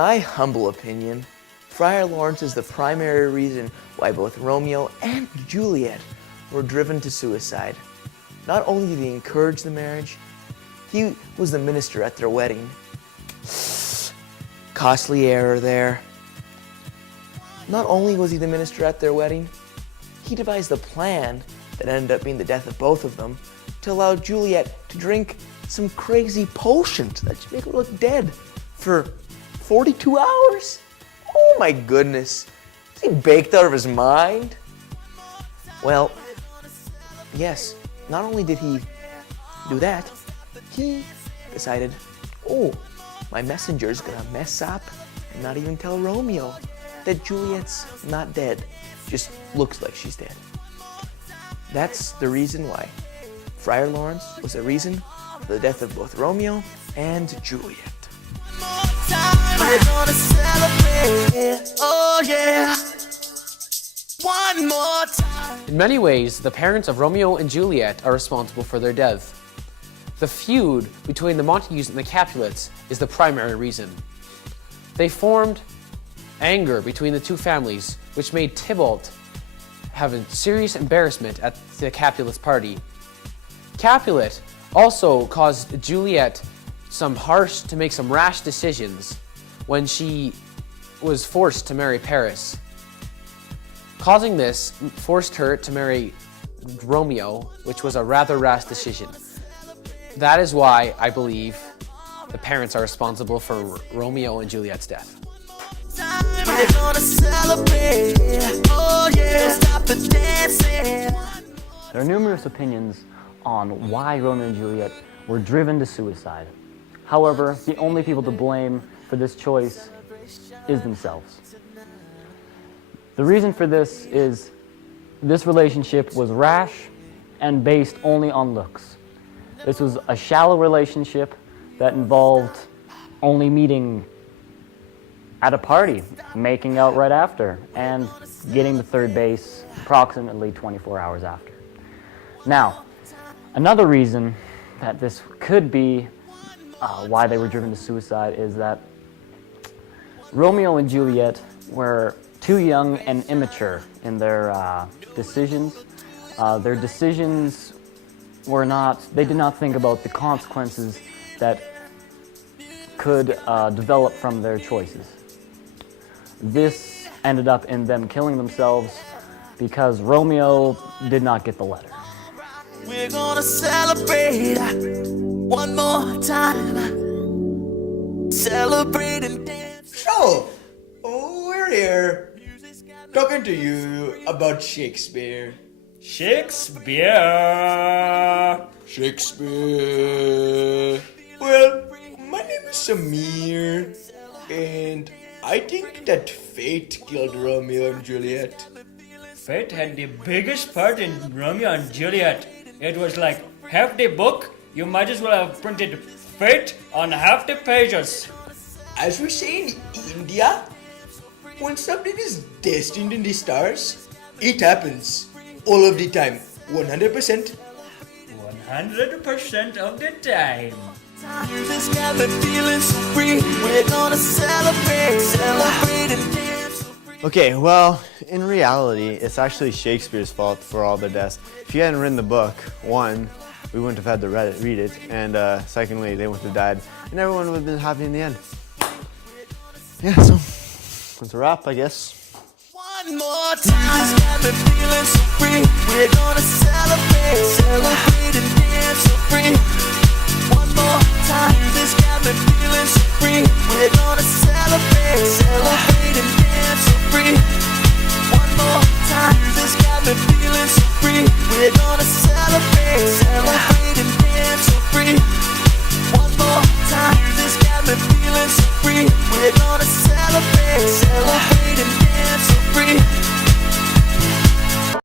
my humble opinion, Friar Lawrence is the primary reason why both Romeo and Juliet were driven to suicide. Not only did he encourage the marriage, he was the minister at their wedding. Costly error there. Not only was he the minister at their wedding, he devised a plan that ended up being the death of both of them to allow Juliet to drink some crazy potions that should make her look dead for 42 hours. Oh my goodness. Is he baked out of his mind? Well, yes, not only did he do that, he decided, oh, my messenger's gonna mess up and not even tell Romeo that Juliet's not dead, just looks like she's dead. That's the reason why Friar Lawrence was the reason for the death of both Romeo and Juliet. We're gonna celebrate, oh yeah, one more time. In many ways, the parents of Romeo and Juliet are responsible for their death. The feud between the Montagues and the Capulets is the primary reason. They formed anger between the two families, which made Tybalt have a serious embarrassment at the Capulets' party. Capulet also caused Juliet to make some rash decisions when she was forced to marry Paris. Causing this forced her to marry Romeo, which was a rather rash decision. That is why I believe the parents are responsible for Romeo and Juliet's death. We're gonna celebrate, oh yeah, stop the dancing. There are numerous opinions on why Romeo and Juliet were driven to suicide. However, the only people to blame for this choice is themselves. The reason for this is this relationship was rash and based only on looks. This was a shallow relationship that involved only meeting at a party, making out right after, and getting to third base approximately 24 hours after. Now, another reason that this could be why they were driven to suicide is that Romeo and Juliet were too young and immature in their decisions. Their decisions they did not think about the consequences that could develop from their choices. This ended up in them killing themselves because Romeo did not get the letter. We're gonna celebrate one more time. Celebrate and dance. So, we're here talking to you about Shakespeare. Shakespeare. Well, my name is Samir, and I think that fate killed Romeo and Juliet. Fate had the biggest part in Romeo and Juliet. It was like half the book, you might as well have printed fate on half the pages. As we say in India, when something is destined in the stars, it happens all of the time, 100%. 100% of the time. You just got me feeling so free. We're gonna celebrate and dance. Okay, well, in reality, it's actually Shakespeare's fault for all their deaths. If he hadn't written the book, one, we wouldn't have had to read it, and secondly, they wouldn't have died, and everyone would have been happy in the end. Yeah, so that's a wrap, I guess. One more time. Just got me feeling so free. We're gonna celebrate and dance so free. One more time. This got me feeling so free. We're gonna celebrate and dance so free. One more time. This got me feeling so free. We're gonna celebrate and dance so free. One more time. This got me feeling so free. We're gonna celebrate.